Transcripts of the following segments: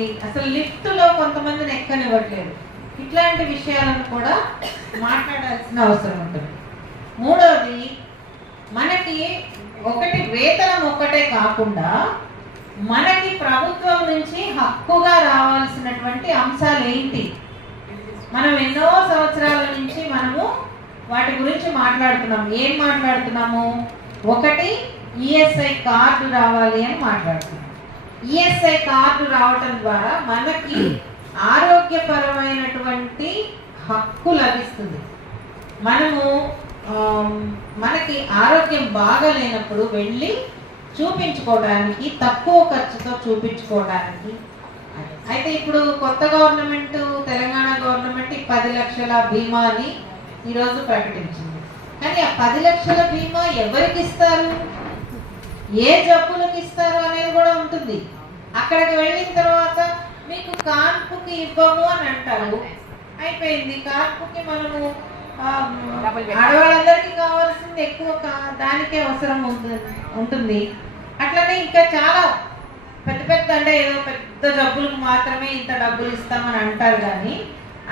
ఉంది, అసలు లిఫ్ట్లో కొంతమందిని ఎక్కనివ్వట్లేదు. ఇట్లాంటి విషయాలను కూడా మాట్లాడాల్సిన అవసరం ఉంటుంది. మూడవది, మనకి వేతనం ఒక్కటే కాకుండా మనకి ప్రభుత్వం నుంచి హక్కుగా రావాల్సినటువంటి అంశాలు ఏంటి, మనం ఎన్నో సంవత్సరాల నుంచి మనము వాటి గురించి మాట్లాడుతున్నాము. ఏం మాట్లాడుతున్నాము? ఒకటి, ఈఎస్ఐ కార్డు రావాలి అని మాట్లాడుతున్నాం. ఈఎస్ఐ కార్డు రావటం ద్వారా మనకి ఆరోగ్యపరమైనటువంటి హక్కు లభిస్తుంది. మనకి ఆరోగ్యం బాగలేనప్పుడు వెళ్ళి చూపించుకోవడానికి, తక్కువ ఖర్చుతో చూపించుకోవడానికి. అయితే ఇప్పుడు కొత్త గవర్నమెంట్, తెలంగాణ గవర్నమెంట్ 10 లక్షల బీమాని ఈరోజు ప్రకటించింది. కానీ ఆ 10 లక్షల బీమా ఎవరికి ఇస్తారు, ఏ జబ్బులకు ఇస్తారు అనేది కూడా ఉంటుంది. అక్కడికి వెళ్ళిన తర్వాత మీకు కాన్పుకి ఇవ్వము అని అంటారు. అయిపోయింది. కాన్పుకి మనము ఆడవాళ్ళందరికీ కావాల్సింది ఎక్కువ, దానికే అవసరం ఉంటుంది. అట్లనే ఇంకా చాలా పెద్ద పెద్ద, అంటే ఏదో పెద్ద జబ్బులకు మాత్రమే ఇంత డబ్బులు ఇస్తామని అంటారు. కానీ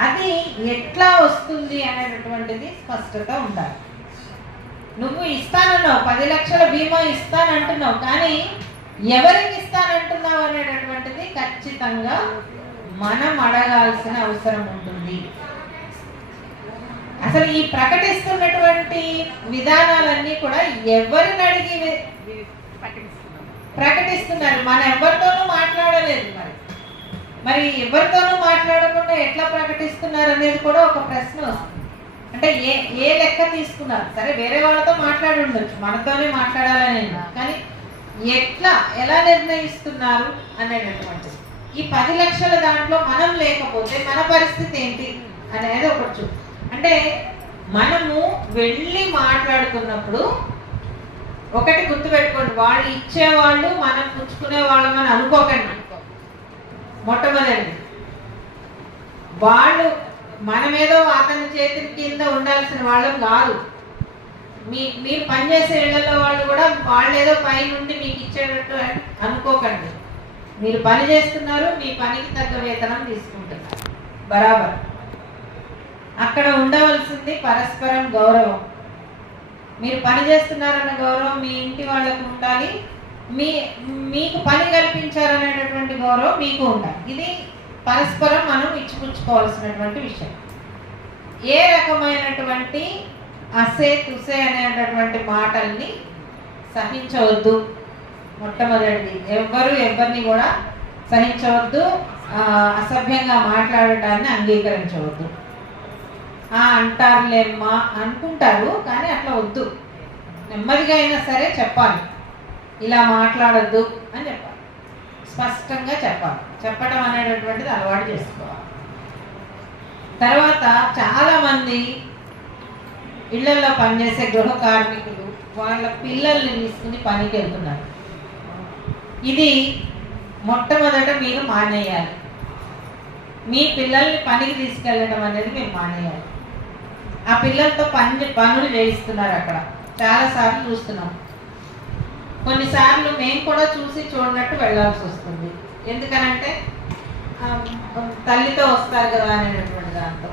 అది ఎట్లా వస్తుంది అనేటటువంటిది స్పష్టత ఉండాలి. నువ్వు ఇస్తానన్నావు, 10 లక్షల బీమా ఇస్తానంటున్నావు, కానీ ఎవరికి ఇస్తానంటున్నావు అనేటటువంటిది ఖచ్చితంగా మనం అడగాల్సిన అవసరం ఉంటుంది. అసలు ఈ ప్రకటిస్తున్నటువంటి విధానాలన్నీ కూడా ఎవరిని అడిగి ప్రకటిస్తున్నారు? మన ఎవరితోనూ మాట్లాడలేదు. మరి ఎవరితోనూ మాట్లాడకుండా ఎట్లా ప్రకటిస్తున్నారు అనేది కూడా ఒక ప్రశ్న వస్తుంది. అంటే ఏ లెక్క తీసుకున్నారు? సరే, వేరే వాళ్ళతో మాట్లాడి ఉండొచ్చు, మనతోనే మాట్లాడాలని, కానీ ఎలా నిర్ణయిస్తున్నారు అనేటటువంటిది. ఈ 10 లక్షల దాంట్లో మనం లేకపోతే మన పరిస్థితి ఏంటి అనేది ఒకటి. అంటే మనము వెళ్ళి మాట్లాడుతున్నప్పుడు ఒకటి గుర్తుపెట్టుకోండి, వాళ్ళు ఇచ్చేవాళ్ళు మనం పుచ్చుకునే వాళ్ళమని అనుకోకండి. మొట్టమొదటి, వాళ్ళు మనమేదో అతని చేతి కింద ఉండాల్సిన వాళ్ళం కాదు. మీరు పనిచేసే ఇళ్లలో వాళ్ళు కూడా వాళ్ళేదో పై నుండి మీకు ఇచ్చేటట్టు అనుకోకండి. మీరు పని చేస్తున్నారు, మీ పనికి తగ్గ వేతనం తీసుకుంటున్నారు, బరాబర్. అక్కడ ఉండవలసింది పరస్పరం గౌరవం. మీరు పని చేస్తున్నారన్న గౌరవం మీ ఇంటి వాళ్ళకు ఉండాలి, మీకు పని కల్పించారనేటటువంటి గౌరవం మీకు ఉండాలి. ఇది పరస్పరం మనం ఇచ్చిపుచ్చుకోవాల్సినటువంటి విషయం. ఏ రకమైనటువంటి అసే తుసే అనేటటువంటి మాటల్ని సహించవద్దు. మొట్టమొదటిది, ఎవరిని కూడా సహించవద్దు. అసభ్యంగా మాట్లాడటాన్ని అంగీకరించవద్దు. అంటారులేమ్మా అనుకుంటారు, కానీ అట్లా వద్దు. నెమ్మదిగా అయినా సరే చెప్పాలి, ఇలా మాట్లాడొద్దు అని చెప్పాలి, స్పష్టంగా చెప్పాలి. చెప్పడం అనేటటువంటిది అలవాటు చేసుకోవాలి. తర్వాత చాలామంది ఇళ్లలో పనిచేసే గృహ కార్మికులు వాళ్ళ పిల్లల్ని తీసుకుని పనికి వెళ్తున్నారు. ఇది మొట్టమొదట మీరు మానేయాలి. మీ పిల్లల్ని పనికి తీసుకెళ్ళడం అనేది మీరు మానేయాలి. ఆ పిల్లలతో పనులు చేయిస్తున్నారు. అక్కడ చాలాసార్లు చూస్తున్నాం. కొన్నిసార్లు మేము కూడా చూసి చూడనట్టు వెళ్ళాల్సి వస్తుంది. ఎందుకనంటే తల్లితో వస్తారు కదా అనేటటువంటి దాంతో.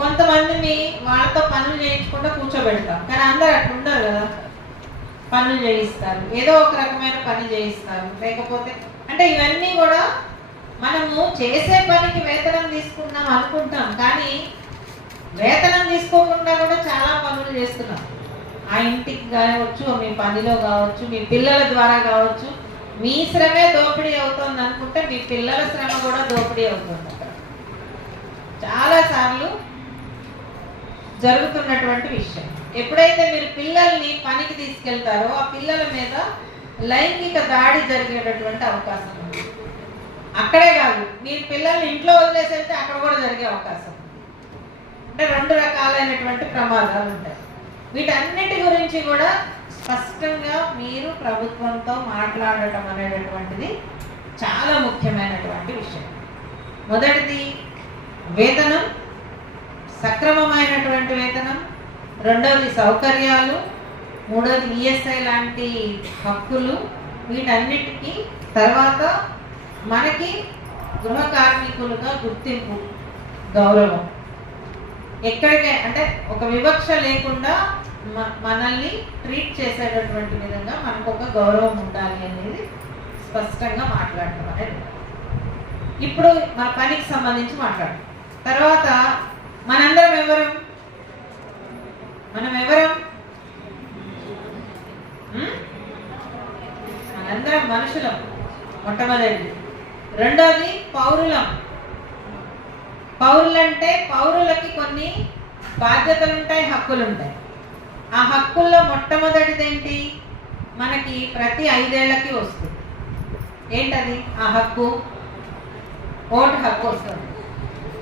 కొంతమందిని వాళ్ళతో పనులు చేయించకుండా కూర్చోబెడతాం, కానీ అందరు అట్లా ఉండరు కదా. పనులు చేయిస్తారు, ఏదో ఒక రకమైన పని చేయిస్తారు. లేకపోతే అంటే ఇవన్నీ కూడా మనము చేసే పనికి వేతనం తీసుకున్నాం అనుకుంటాం, కానీ వేతనం తీసుకోకుండా కూడా చాలా పనులు చేస్తున్నాం. ఆ ఇంటికి కావచ్చు, మీ పనిలో కావచ్చు, మీ పిల్లల ద్వారా కావచ్చు. మీ శ్రమే దోపిడీ అవుతుంది అనుకుంటే మీ పిల్లల శ్రమ కూడా దోపిడీ అవుతుంది. అక్కడ చాలాసార్లు జరుగుతున్నటువంటి విషయం. ఎప్పుడైతే మీరు పిల్లల్ని పనికి తీసుకెళ్తారో ఆ పిల్లల మీద లైంగిక దాడి జరిగేటటువంటి అవకాశం ఉంది. అక్కడే కాదు, మీరు పిల్లల్ని ఇంట్లో వదిలేసి వెళ్తే అక్కడ కూడా జరిగే అవకాశం ఉంది. అంటే 2 రకాలైనటువంటి ప్రమాదాలు ఉంటాయి. వీటన్నిటి గురించి కూడా స్పష్టంగా మీరు ప్రభుత్వంతో మాట్లాడటం అనేటటువంటిది చాలా ముఖ్యమైనటువంటి విషయం. మొదటిది వేతనం, సక్రమమైనటువంటి వేతనం. రెండవది సౌకర్యాలు. మూడవది ఈఎస్ఐ లాంటి హక్కులు. వీటన్నిటికీ తర్వాత మనకి గృహ కార్మికులుగా గుర్తింపు, గౌరవం, ఎక్కడికే అంటే ఒక వివక్ష లేకుండా మనల్ని ట్రీట్ చేసేటటువంటి విధంగా మనకు ఒక గౌరవం ఉండాలి అనేది స్పష్టంగా మాట్లాడటం అనేది. ఇప్పుడు మన పనికి సంబంధించి మాట్లాడటం. తర్వాత మనందరం ఎవరం? మనం ఎవరం? మనందరం మనుషులం మొట్టమొదటిది. రెండోది పౌరులం. పౌరులంటే పౌరులకి కొన్ని బాధ్యతలు ఉంటాయి, హక్కులు ఉంటాయి. ఆ హక్కుల్లో మొట్టమొదటిది ఏంటి? మనకి ప్రతి 5 ఏళ్లకి వస్తుంది. ఏంటది ఆ హక్కు? ఓటు హక్కు వస్తుంది.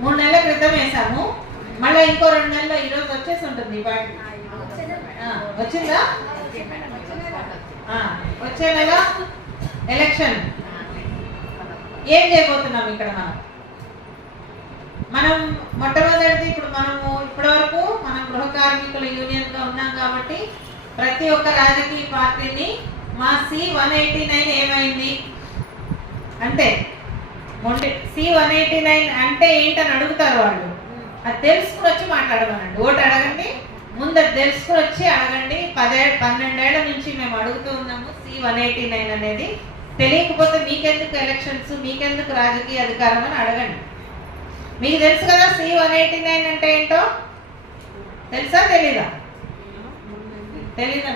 3 నెలల క్రితం వేసాము, మళ్ళీ ఇంకో 2 నెలల్లో ఈరోజు వచ్చేసి ఉంటుంది. వచ్చిందా? వచ్చే నెల ఎలక్షన్. ఏం చేయబోతున్నాం ఇక్కడ? మనం మొట్టమొదటిది ఇప్పుడు మనము ఇప్పటివరకు మనం గృహ కార్మికుల యూనియన్గా ఉన్నాం కాబట్టి ప్రతి ఒక్క రాజకీయ పార్టీని మా C-189 ఏమైంది అంటే C-189 అంటే ఏంటని అడుగుతారు వాళ్ళు. అది తెలుసుకుని వచ్చి మాట్లాడమనండి. ఓటు అడగండి, ముందు అది తెలుసుకుని వచ్చి అడగండి. 12 ఏళ్ల నుంచి మేము అడుగుతూ ఉన్నాము C-189 అనేది. తెలియకపోతే మీకెందుకు ఎలక్షన్స్, మీకెందుకు రాజకీయ అధికారం అని అడగండి. మీకు తెలుసు కదా C-189 అంటే ఏంటో? తెలుసా తెలీదా? తెలీదు.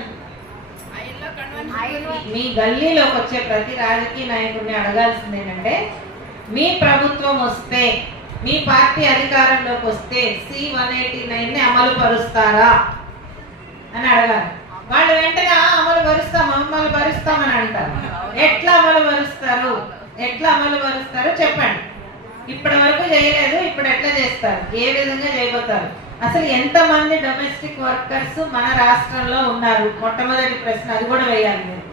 మీ గల్లీలోకి వచ్చే ప్రతి రాజకీయ నాయకుడిని అడగాల్సింది ఏంటంటే, మీ ప్రభుత్వం వస్తే, మీ పార్టీ అధికారంలోకి వస్తే C-189ని అమలు పరుస్తారా అని అడగాలి. వాళ్ళు వెంటనే అమలు పరుస్తామని అంటారు. ఎట్లా అమలు పరుస్తారు చెప్పండి. ఇప్పటి వరకు చేయలేదు, ఇప్పుడు ఎట్లా చేస్తారు? ఏ విధంగా చేయబోతారు? అసలు ఎంతమంది డొమెస్టిక్ వర్కర్స్ మన రాష్ట్రంలో ఉన్నారు? మొట్టమొదటి ప్రశ్న అది కూడా వేయాలి. మీరు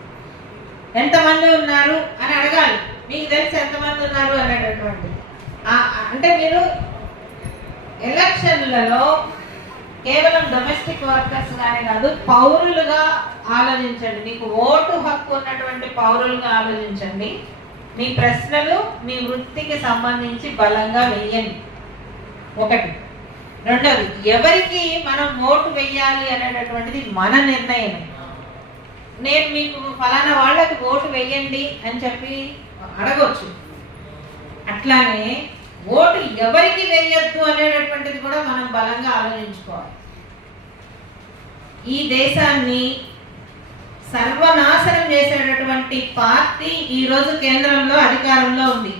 ఎంతమంది ఉన్నారు అని అడగాలి. మీకు తెలిసి ఎంతమంది ఉన్నారు అనేటటువంటి. అంటే మీరు ఎలక్షన్లలో కేవలం డొమెస్టిక్ వర్కర్స్ కానీ కాదు, పౌరులుగా ఆలోచించండి. మీకు ఓటు హక్కు ఉన్నటువంటి పౌరులుగా ఆలోచించండి. మీ ప్రశ్నలు మీ వృత్తికి సంబంధించి బలంగా వెయ్యండి. ఒకటి. రెండోది, ఎవరికి మనం ఓటు వెయ్యాలి అనేటటువంటిది మన నిర్ణయం. నేను మీకు ఫలానా వాళ్ళకి ఓటు వెయ్యండి అని చెప్పి అడగొచ్చు. అట్లానే ఓటు ఎవరికి వెయ్యొద్దు అనేటటువంటిది కూడా మనం బలంగా ఆలోచించుకోవాలి. ఈ దేశాన్ని సర్వనాశనం చేసేటటువంటి పార్టీ ఈరోజు కేంద్రంలో అధికారంలో ఉంది.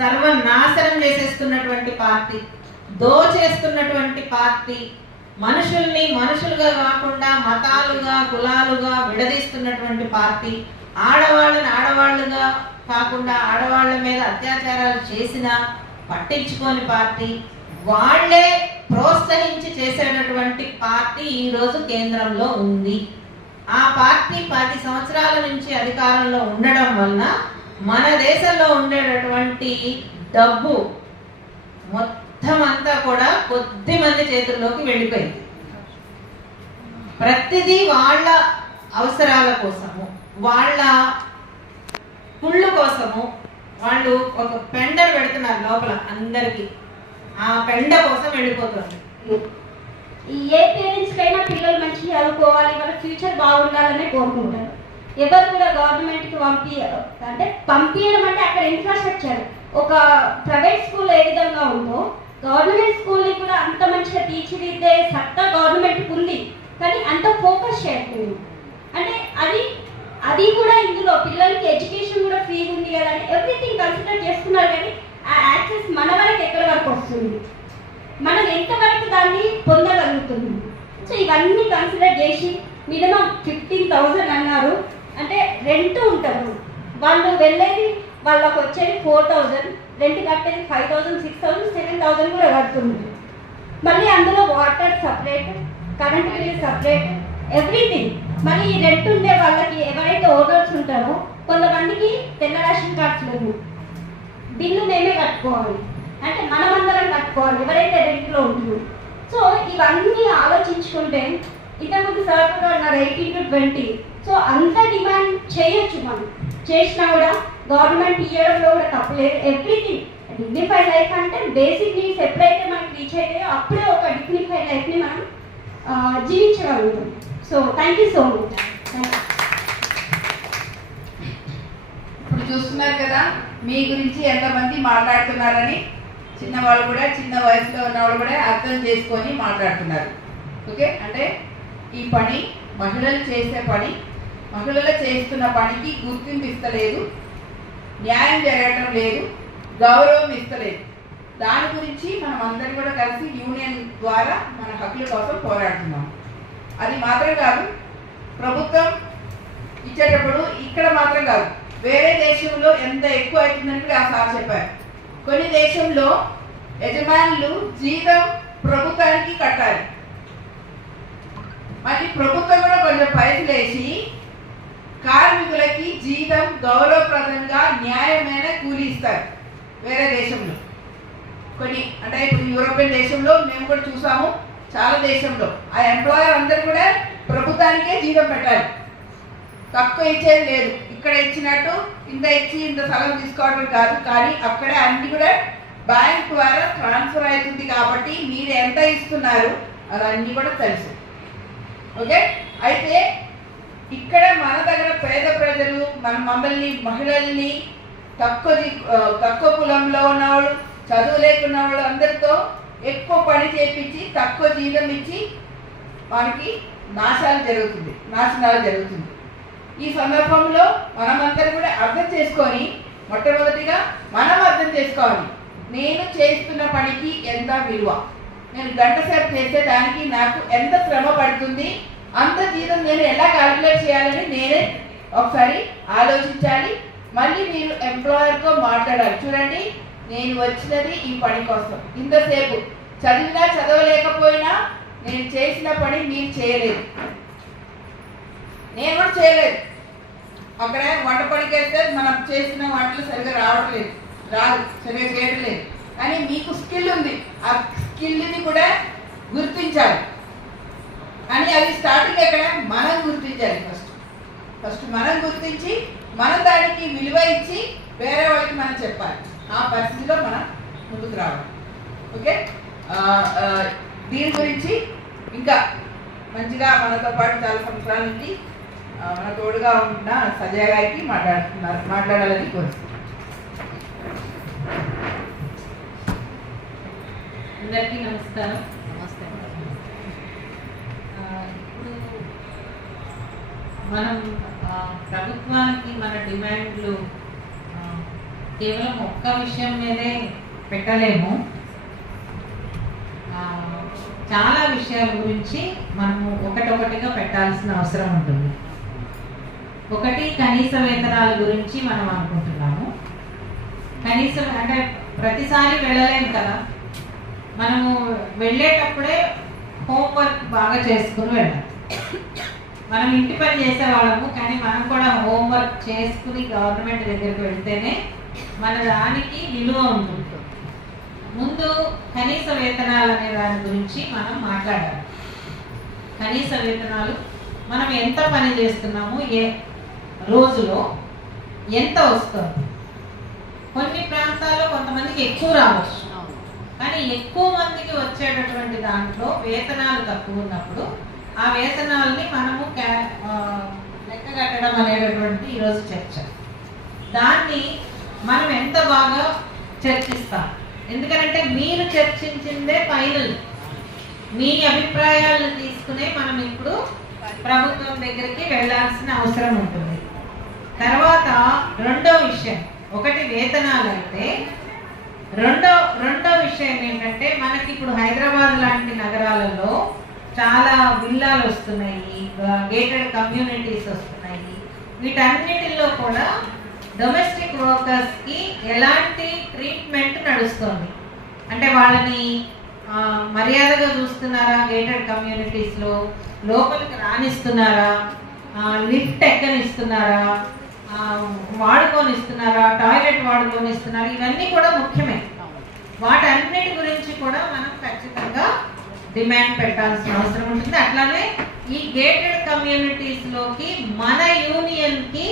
సర్వనాశనం చేసేస్తున్నటువంటి పార్టీ, దోచేస్తున్నటువంటి పార్టీ, మనుషుల్ని మనుషులుగా కాకుండా మతాలుగా కులాలుగా విడదీస్తున్నటువంటి పార్టీ, ఆడవాళ్ళని ఆడవాళ్ళుగా కాకుండా ఆడవాళ్ళ మీద అత్యాచారాలు చేసినా పట్టించుకోని పార్టీ, వాళ్లే ప్రోత్సహించి చేసేటటువంటి పార్టీ ఈరోజు కేంద్రంలో ఉంది. ఆ పార్టీ 10 సంవత్సరాల నుంచి అధికారంలో ఉండడం వలన మన దేశంలో ఉండేటటువంటి డబ్బు మొత్తం అంతా కూడా కొద్ది మంది చేతుల్లోకి వెళ్ళిపోయింది. ప్రతిదీ వాళ్ళ అవసరాల కోసము, వాళ్ళ కుళ్ళు కోసము వాళ్ళు ఒక పెండర్ పెడుతున్నారు లోపల అందరికి. ఆ పెండ కోసం వెళ్ళిపోతుంది. ఏ పేరెంట్స్ కైనా పిల్లలు మంచిగా చదువుకోవాలి, వాళ్ళ ఫ్యూచర్ బాగుండాలనే కోరుకుంటారు. ఎవరు కూడా గవర్నమెంట్కి పంపించడం అంటే అక్కడ ఇన్ఫ్రాస్ట్రక్చర్ ఒక ప్రైవేట్ స్కూల్ ఏ విధంగా ఉందో గవర్నమెంట్ స్కూల్ని కూడా అంత మంచిగా తీర్చిదిద్దే సత్తా గవర్నమెంట్కి ఉంది. కానీ అంత ఫోకస్ చేయట్లేదు. అంటే అది కూడా ఇందులో పిల్లలకి ఎడ్యుకేషన్ కూడా ఫ్రీ ఉంది కదా అని ఎవ్రీథింగ్ కన్సిడర్ చేస్తున్నారు. కానీ ఆ యాక్సెస్ మన వరకు ఎక్కడి వరకు వస్తుంది, మనం ఎంతవరకు దాన్ని పొందగలుగుతుంది. సో ఇవన్నీ కన్సిడర్ చేసి మినిమం 15,000 అన్నారు. అంటే రెంట్ ఉంటారు, వాళ్ళు వెళ్ళేది వాళ్ళకి వచ్చేది 4,000, రెంట్ కట్టేది 5,000, 6,000, 7,000 కూడా కడుతుంది. మళ్ళీ అందులో water separate, current bill separate, everything. మళ్ళీ ఈ రెంట్ ఉండే వాళ్ళకి ఎవరైతే ఓనర్స్ ఉంటారో కొంతమందికి తెల్ల రేషన్ కార్డ్స్ లేవు, బిల్లు మేమే కట్టుకోవాలి. అంటే మనమందరం కట్టుకోవాలి ఎవరైతే రెంట్లో ఉంటుందో. సో ఇవన్నీ ఆలోచించుకుంటే ఇంతకుముందు సార్ కూడా అన్నారు 18 to 20. సో అంత డిమాండ్ చేయొచ్చు, మనం చేసినా కూడా గవర్నమెంట్ ఇవ్వడంలో కూడా తప్పలేదు. ఎవ్రీథింగ్ డిగ్నిఫైడ్ లైఫ్ అంటే బేసిక్ నీడ్స్ ఎప్పుడైతే మనకి రీచ్ అవుతాయో అప్పుడే ఒక డిగ్నిఫైడ్ లైఫ్ని మనం జీవించగలుగుతాం. So thank you so much. ఇప్పుడు చూస్తున్నారు కదా మీ గురించి ఎంతమంది మాట్లాడుతున్నారని. చిన్నవాళ్ళు కూడా, చిన్న వయసులో ఉన్నవాళ్ళు కూడా అర్థం చేసుకొని మాట్లాడుతున్నారు. ఓకే, అంటే ఈ పని మహిళలు చేసే పని, మహిళలు చేస్తున్న పనికి గుర్తింపు ఇస్తలేదు, న్యాయం జరగటం లేదు, గౌరవం ఇస్తలేదు. దాని గురించి మనం అందరం కూడా కలిసి యూనియన్ ద్వారా మన హక్కుల కోసం పోరాడుతున్నాం. అది మాత్రం కాదు, ప్రభుత్వం ఇచ్చేటప్పుడు ఇక్కడ మాత్రం కాదు, వేరే దేశంలో ఎంత ఎక్కువ అవుతుందంటే ఆ సార్ చెప్పారు. కొన్ని దేశంలో యజమానులు జీతం ప్రభుత్వానికి కట్టాలి, మళ్ళీ ప్రభుత్వం కూడా కొంచెం పైసలు వేసి కార్మికులకి జీతం గౌరవప్రదంగా న్యాయమైన కూలీ ఇస్తారు. వేరే దేశంలో కొన్ని, అంటే ఇప్పుడు యూరోపియన్ దేశంలో మేము కూడా చూసాము, చాలా దేశంలో ఆ ఎంప్లాయర్ అందరు కూడా ప్రభుత్వానికే జీతం పెట్టాలి, తక్కువ ఇచ్చేది లేదు. ఇక్కడ ఇచ్చినట్టు ఇంత ఇచ్చి ఇంత సగం తీసుకోవడం కాదు, కానీ అక్కడే అన్ని కూడా బ్యాంక్ ద్వారా ట్రాన్స్ఫర్ అవుతుంది కాబట్టి మీరు ఎంత ఇస్తున్నారు అవన్నీ కూడా తెలుసు. ఓకే, అయితే ఇక్కడ మన దగ్గర పేద ప్రజలు మమ్మల్ని మహిళల్ని తక్కువ కులంలో ఉన్నవాళ్ళు, చదువు లేకున్న వాళ్ళు అందరితో ఎక్కువ పని చేయించి తక్కువ జీతం ఇచ్చి మనకి నాశనాలు జరుగుతుంది. ఈ సందర్భంలో మనమందరం కూడా అర్థం చేసుకొని, మొట్టమొదటిగా మనం అర్థం చేసుకోవాలి, నేను చేస్తున్న పనికి ఎంత విలువ, నేను గంట సేపు చేసేదానికి నాకు ఎంత శ్రమ పడుతుంది, అంత జీతం నేను ఎలా క్యాలిక్యులేట్ చేయాలని నేనే ఒకసారి ఆలోచించాలి. మళ్ళీ మీరు ఎంప్లాయర్తో మాట్లాడాలి. చూడండి, నేను వచ్చినది ఈ పని కోసం, ఇంతసేపు చదివినా చదవలేకపోయినా నేను చేసిన పని మీరు చేయలేదు, నేను కూడా చేయలేదు. అక్కడ వంట పనికి వెళ్తే మనం చేసిన వంటలు సరిగా రాదు, సరిగా చేయడం లేదు. కానీ మీకు స్కిల్ ఉంది, ఆ స్కిల్ని కూడా గుర్తించాలి. కానీ అది స్టార్టింగ్ ఎక్కడ మనం గుర్తించాలి. ఫస్ట్ మనం గుర్తించి మనం దానికి విలువ ఇచ్చి వేరే వాళ్ళకి మనం చెప్పాలి. ఆ పరిస్థితిలో మనం ముందుకు రావాలి. ఓకే, దీని గురించి ఇంకా మంచిగా మనతో పాటు చాలా సంవత్సరాల నుంచి మన తోడుగా ఉన్న సజయ్ గారికి మాట్లాడాలని కోరుతున్నాను. అందరికీ నమస్కారం. ఇప్పుడు మనం ప్రభుత్వానికి మన డిమాండ్లు కేవలం ఒక్క విషయం మీదే పెట్టలేము. చాలా విషయాల గురించి మనము ఒకటొకటిగా పెట్టాల్సిన అవసరం ఉంటుంది. ఒకటి, కనీస వేతనాల గురించి మనం అనుకుంటున్నాము. కనీసం అంటే ప్రతిసారి వెళ్ళలేము కదా, మనము వెళ్ళేటప్పుడే హోంవర్క్ బాగా చేసుకుని వెళ్ళాలి. మనం ఇంటి పని చేసేవాళ్ళము, కానీ మనం కూడా హోంవర్క్ చేసుకుని గవర్నమెంట్ దగ్గరికి వెళ్తేనే మన దానికి విలువ ఉంటుంది. ముందు కనీస వేతనాలు అనే దాని గురించి మనం మాట్లాడాలి. కనీస వేతనాలు, మనం ఎంత పని చేస్తున్నాము, రోజులో ఎంత వస్తుంది. కొన్ని ప్రాంతాల్లో కొంతమందికి ఎక్కువ రావచ్చు, కానీ ఎక్కువ మందికి వచ్చేటటువంటి దాంట్లో వేతనాలు తక్కువ ఉన్నప్పుడు ఆ వేతనాలని మనము లెక్క కట్టడం అనేటటువంటి ఈరోజు చర్చ. దాన్ని మనం ఎంత బాగా చర్చిస్తాం, ఎందుకంటే మీరు చర్చించిందే ఫైనల్. మీ అభిప్రాయాలను తీసుకునే మనం ఇప్పుడు ప్రభుత్వం దగ్గరికి వెళ్ళాల్సిన అవసరం ఉంటుంది. తర్వాత రెండో విషయం, ఒకటి వేతనాలు అయితే, రెండో విషయం ఏంటంటే మనకి ఇప్పుడు హైదరాబాద్ లాంటి నగరాలలో చాలా విల్లాలు వస్తున్నాయి, గేటెడ్ కమ్యూనిటీస్ వస్తున్నాయి. వీటన్నిటిలో కూడా డొమెస్టిక్ వర్కర్స్కి ఎలాంటి ట్రీట్మెంట్ నడుస్తుంది అంటే వాళ్ళని మర్యాదగా చూస్తున్నారా, గేటెడ్ కమ్యూనిటీస్లో లోపలికి రానిస్తున్నారా, లిఫ్ట్ ఎక్కనిస్తున్నారా, వాడుకొని ఇస్తున్నారా, టాయిలెట్ వాడుకొని ఇస్తున్నారా, ఇవన్నీ కూడా ముఖ్యమే. వాటన్నిటి గురించి కూడా మనం ఖచ్చితంగా డిమాండ్ పెట్టాల్సిన అవసరం ఉంటుంది. అట్లానే ఈ గేటెడ్ కమ్యూనిటీస్లోకి మన యూనియన్కి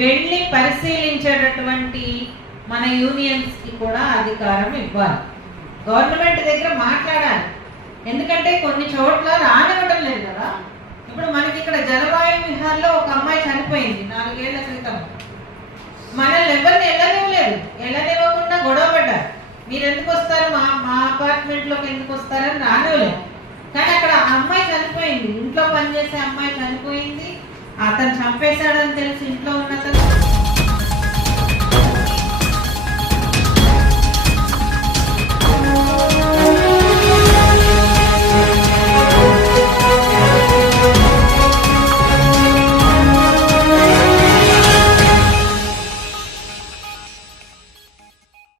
వెళ్ళి పరిశీలించేటటువంటి మన యూనియన్స్కి కూడా అధికారం ఇవ్వాలి. గవర్నమెంట్ దగ్గర మాట్లాడాలి. ఎందుకంటే కొన్ని చోట్ల రానివ్వడం లేదు కదా. ఇప్పుడు మనకి ఇక్కడ జలవాయు విహార్లో ఒక అమ్మాయి చనిపోయింది 4 ఏళ్ల క్రితం. మనల్ని ఎవరిని వెళ్ళనివ్వకుండా గొడవ పడ్డారు. మీరు ఎందుకు వస్తారు, మా అపార్ట్మెంట్లోకి ఎందుకు వస్తారని రానివ్వలేదు. కానీ అక్కడ ఆ అమ్మాయి చనిపోయింది, ఇంట్లో పనిచేసే అమ్మాయి చనిపోయింది. అతను చంపేశాడని తెలిసి ఇంట్లో ఉన్న